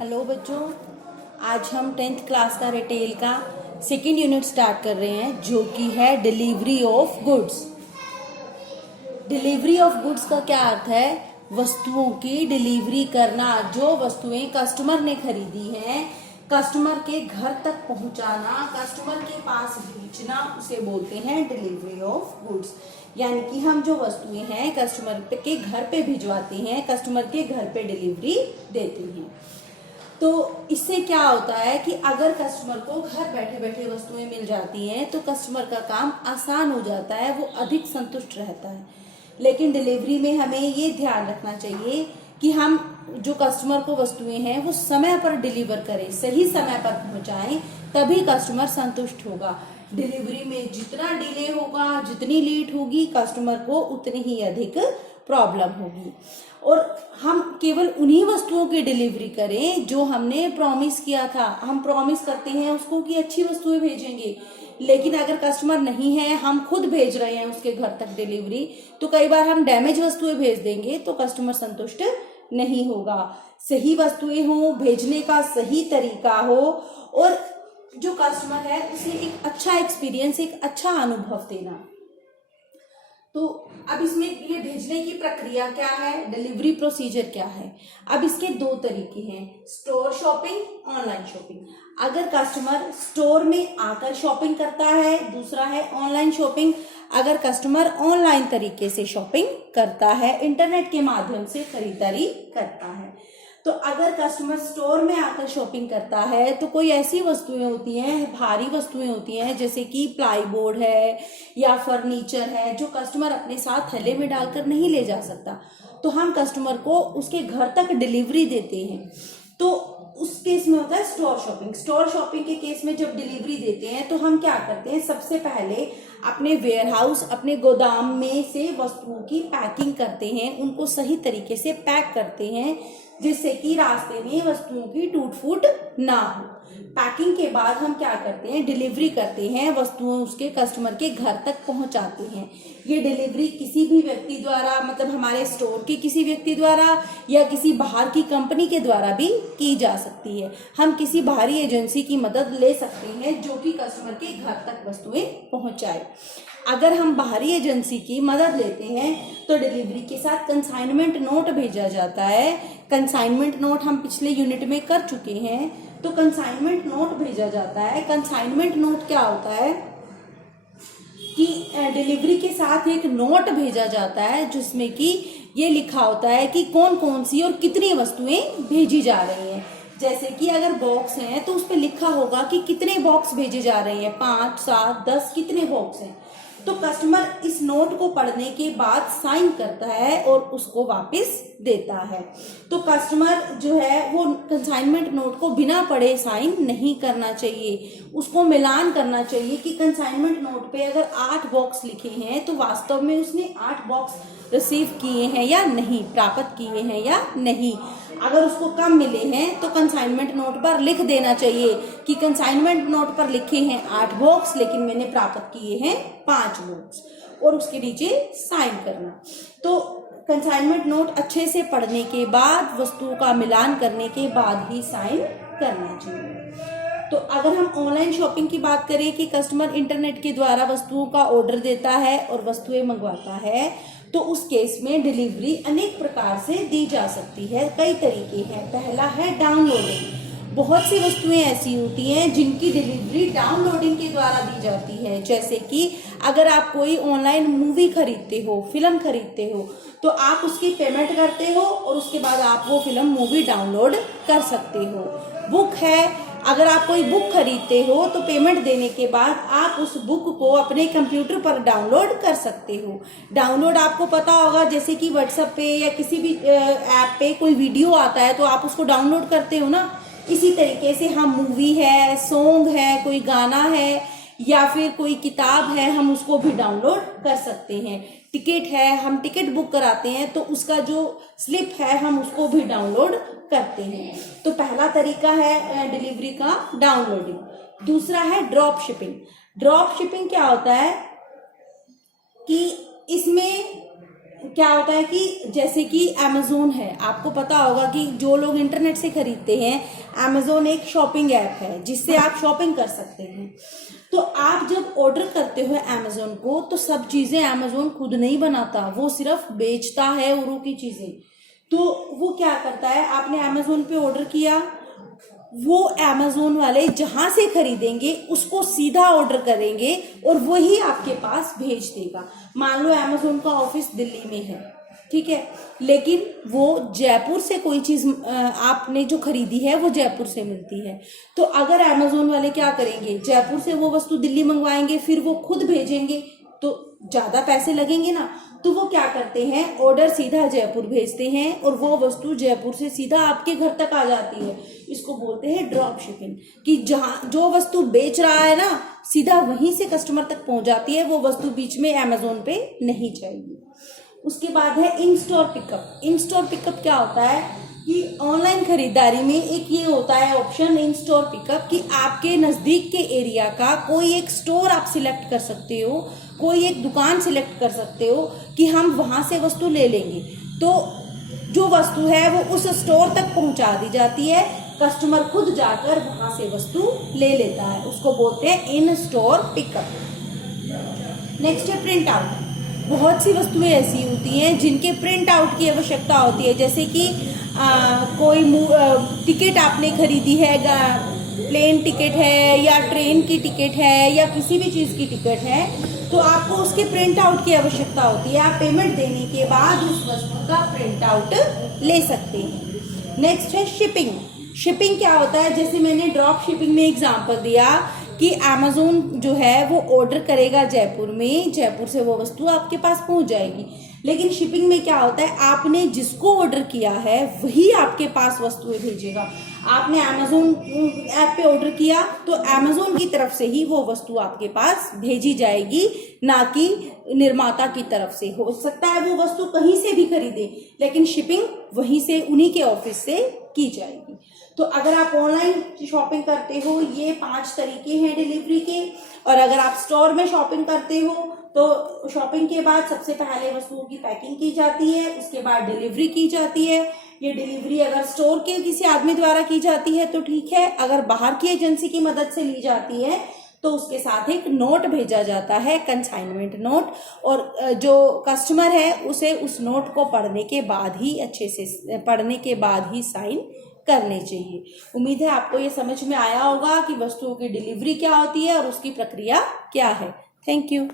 Hello बच्चों, आज हम 10th क्लास का रिटेल का सेकेंड यूनिट स्टार्ट कर रहे हैं जो कि है delivery of goods. Delivery of goods का क्या अर्थ है? वस्तुओं की डिलीवरी करना। जो वस्तुएं कस्टमर ने खरीदी हैं कस्टमर के घर तक पहुंचाना, कस्टमर के पास भेजना, उसे बोलते हैं डिलीवरी ऑफ गुड्स। यानी कि हम जो वस्तुएं हैं कस्टमर के घर पे भिजवाते हैं, कस्टमर के घर पे डिलीवरी देते हैं। तो इससे क्या होता है कि अगर कस्टमर को घर बैठे बैठे वस्तुएं मिल जाती हैं तो कस्टमर का काम आसान हो जाता है, वो अधिक संतुष्ट रहता है। लेकिन डिलीवरी में हमें ये ध्यान रखना चाहिए कि हम जो कस्टमर को वस्तुएं हैं वो समय पर डिलीवर करें, सही समय पर पहुंचाएं, तभी कस्टमर संतुष्ट होगा। डिलीवरी में जितना डिले होगा, जितनी लेट होगी, कस्टमर को उतनी ही अधिक प्रॉब्लम होगी। और हम केवल उन्हीं वस्तुओं की डिलीवरी करें जो हमने प्रॉमिस किया था। हम प्रॉमिस करते हैं उसको कि अच्छी वस्तुएं भेजेंगे, लेकिन अगर कस्टमर नहीं है, हम खुद भेज रहे हैं उसके घर तक डिलीवरी, तो कई बार हम डैमेज वस्तुएं भेज देंगे तो कस्टमर संतुष्ट नहीं होगा। सही वस्तुएं हो, भेजने का सही तरीका हो और जो कस्टमर है उसे एक अच्छा एक्सपीरियंस, एक अच्छा अनुभव देना। तो अब इसमें ये भेजने की प्रक्रिया क्या है, डिलीवरी प्रोसीजर क्या है? अब इसके दो तरीके हैं, स्टोर शॉपिंग, ऑनलाइन शॉपिंग। अगर कस्टमर स्टोर में आकर शॉपिंग करता है, दूसरा है ऑनलाइन शॉपिंग। अगर कस्टमर ऑनलाइन तरीके से शॉपिंग करता है, इंटरनेट के माध्यम से खरीदारी करता है। तो अगर कस्टमर स्टोर में आकर शॉपिंग करता है तो कोई ऐसी वस्तुएं होती हैं, भारी वस्तुएं होती हैं, जैसे कि प्लाईबोर्ड है या फर्नीचर है, जो कस्टमर अपने साथ थैले में डालकर नहीं ले जा सकता, तो हम कस्टमर को उसके घर तक डिलीवरी देते हैं। तो उस केस में होता है स्टोर शॉपिंग। स्टोर शॉपिंग के केस में जब डिलीवरी देते हैं तो हम क्या करते हैं, सबसे पहले अपने वेयरहाउस, अपने गोदाम में से वस्तुओं की पैकिंग करते हैं, उनको सही तरीके से पैक करते हैं जिससे कि रास्ते में वस्तुओं की टूट फूट ना हो। पैकिंग के बाद हम क्या करते हैं, डिलीवरी करते हैं, वस्तुओं उसके कस्टमर के घर तक पहुंचाते हैं। ये डिलीवरी किसी भी व्यक्ति द्वारा, मतलब हमारे स्टोर के किसी व्यक्ति द्वारा या किसी बाहर की कंपनी के द्वारा भी की जा सकती है। हम किसी बाहरी एजेंसी की मदद ले सकते हैं जो कि कस्टमर के घर तक वस्तुएं पहुंचाए। अगर हम बाहरी एजेंसी की मदद लेते हैं तो डिलीवरी के साथ कंसाइनमेंट नोट भेजा जाता है। कंसाइनमेंट नोट हम पिछले यूनिट में कर चुके हैं, तो कंसाइनमेंट नोट भेजा जाता है। कंसाइनमेंट नोट क्या होता है कि डिलीवरी के साथ एक नोट भेजा जाता है जिसमें कि ये लिखा होता है कि कौन कौन सी और कितनी वस्तुएं भेजी जा रही हैं। जैसे कि अगर बॉक्स हैं तो उस पर लिखा होगा कि कितने बॉक्स भेजे जा रहे हैं, 5, 7, 10 कितने बॉक्स हैं। तो कस्टमर इस नोट को पढ़ने के बाद साइन करता है और उसको वापस देता है। तो कस्टमर जो है वो कंसाइनमेंट नोट को बिना पढ़े साइन नहीं करना चाहिए, उसको मिलान करना चाहिए कि कंसाइनमेंट नोट पे अगर 8 बॉक्स लिखे हैं तो वास्तव में उसने 8 बॉक्स रिसीव किए हैं या नहीं, प्राप्त किए हैं या नहीं। अगर उसको कम मिले हैं तो कंसाइनमेंट नोट पर लिख देना चाहिए कि कंसाइनमेंट नोट पर लिखे हैं 8 बॉक्स लेकिन मैंने प्राप्त किए हैं 5 बॉक्स, और उसके नीचे साइन करना। तो कंसाइनमेंट नोट अच्छे से पढ़ने के बाद, वस्तुओं का मिलान करने के बाद ही साइन करना चाहिए। तो अगर हम ऑनलाइन शॉपिंग की बात करें कि कस्टमर इंटरनेट के द्वारा वस्तुओं का ऑर्डर देता है और वस्तुएं मंगवाता है, तो उस केस में डिलीवरी अनेक प्रकार से दी जा सकती है। कई तरीके हैं। पहला है डाउनलोडिंग। बहुत सी वस्तुएं ऐसी होती हैं जिनकी डिलीवरी डाउनलोडिंग के द्वारा दी जाती है। जैसे कि अगर आप कोई ऑनलाइन मूवी खरीदते हो, फिल्म खरीदते हो, तो आप उसकी पेमेंट करते हो और उसके बाद आप वो फिल्म, मूवी डाउनलोड कर सकते हो। बुक है, अगर आप कोई बुक खरीदते हो तो पेमेंट देने के बाद आप उस बुक को अपने कंप्यूटर पर डाउनलोड कर सकते हो। डाउनलोड आपको पता होगा, जैसे कि व्हाट्सएप पे या किसी भी ऐप पे कोई वीडियो आता है तो आप उसको डाउनलोड करते हो ना। इसी तरीके से हम मूवी है, सॉन्ग है, कोई गाना है या फिर कोई किताब है, हम उसको भी डाउनलोड कर सकते हैं। टिकट है, हम टिकट बुक कराते हैं तो उसका जो स्लिप है हम उसको भी डाउनलोड करते हैं। तो पहला तरीका है डिलीवरी का डाउनलोडिंग। दूसरा है ड्रॉप शिपिंग। ड्रॉप शिपिंग क्या होता है कि इसमें क्या होता है कि जैसे कि अमेजोन है, आपको पता होगा कि जो लोग इंटरनेट से खरीदते हैं, अमेजोन एक शॉपिंग ऐप है जिससे आप शॉपिंग कर सकते हैं। तो आप जब ऑर्डर करते हो अमेजोन को, तो सब चीजें अमेजोन खुद नहीं बनाता, वो सिर्फ बेचता है औरों की चीजें। तो वो क्या करता है, आपने अमेजोन पे ऑर्डर किया, वो अमेजोन वाले जहां से खरीदेंगे उसको सीधा ऑर्डर करेंगे और वही आपके पास भेज देगा। मान लो अमेजोन का ऑफिस दिल्ली में है, ठीक है, लेकिन वो जयपुर से कोई चीज आपने जो खरीदी है वो जयपुर से मिलती है। तो अगर अमेजोन वाले क्या करेंगे, जयपुर से वो वस्तु दिल्ली मंगवाएंगे, फिर वो खुद भेजेंगे, तो ज्यादा पैसे लगेंगे ना। तो वो क्या करते हैं, ऑर्डर सीधा जयपुर भेजते हैं और वो वस्तु जयपुर से सीधा आपके घर तक आ जाती है। इसको बोलते हैं ड्रॉप शिपिंग, कि जहां जो वस्तु बेच रहा है ना, सीधा वहीं से कस्टमर तक पहुंच जाती है, वो वस्तु बीच में अमेजोन पे नहीं जाएगी। उसके बाद है इन स्टोर पिकअप। इन स्टोर पिकअप क्या होता है कि ऑनलाइन खरीदारी में एक ये होता है ऑप्शन इन स्टोर पिकअप, कि आपके नजदीक के एरिया का कोई एक स्टोर आप सिलेक्ट कर सकते हो, कोई एक दुकान सिलेक्ट कर सकते हो कि हम वहां से वस्तु ले लेंगे। तो जो वस्तु है वो उस स्टोर तक पहुंचा दी जाती है, कस्टमर खुद जाकर वहां से वस्तु ले लेता है, उसको बोलते हैं इन स्टोर पिकअप। नेक्स्ट है प्रिंट आउट। बहुत सी वस्तुएं ऐसी होती हैं जिनके प्रिंट आउट की आवश्यकता होती है, जैसे कि कोई टिकट आपने खरीदी है, प्लेन टिकट है या ट्रेन की टिकट है या किसी भी चीज़ की टिकट है, तो आपको उसके प्रिंट आउट की आवश्यकता होती है। आप पेमेंट देने के बाद उस वस्तु का प्रिंट आउट ले सकते हैं। नेक्स्ट है शिपिंग। शिपिंग क्या होता है, जैसे मैंने ड्रॉप शिपिंग में एग्जांपल दिया कि अमेजोन जो है वो ऑर्डर करेगा जयपुर में, जयपुर से वो वस्तु आपके पास पहुंच जाएगी। लेकिन शिपिंग में क्या होता है, आपने जिसको ऑर्डर किया है वही आपके पास वस्तुएं भेजेगा। आपने अमेजोन ऐप पे ऑर्डर किया तो अमेजोन की तरफ से ही वो वस्तु आपके पास भेजी जाएगी, ना कि निर्माता की तरफ से। हो सकता है वो वस्तु कहीं से भी खरीदे, लेकिन शिपिंग वहीं से, उन्हीं के ऑफिस से की जाएगी। तो अगर आप ऑनलाइन शॉपिंग करते हो, ये 5 तरीके हैं डिलीवरी के। और अगर आप स्टोर में शॉपिंग करते हो तो शॉपिंग के बाद सबसे पहले वस्तुओं की पैकिंग की जाती है, उसके बाद डिलीवरी की जाती है। ये डिलीवरी अगर स्टोर के किसी आदमी द्वारा की जाती है तो ठीक है, अगर बाहर की एजेंसी की मदद से ली जाती है तो उसके साथ एक नोट भेजा जाता है, कंसाइनमेंट नोट, और जो कस्टमर है उसे उस नोट को पढ़ने के बाद ही, अच्छे से पढ़ने के बाद ही साइन करने चाहिए। उम्मीद है आपको ये समझ में आया होगा कि वस्तुओं की डिलीवरी क्या होती है और उसकी प्रक्रिया क्या है। Thank you.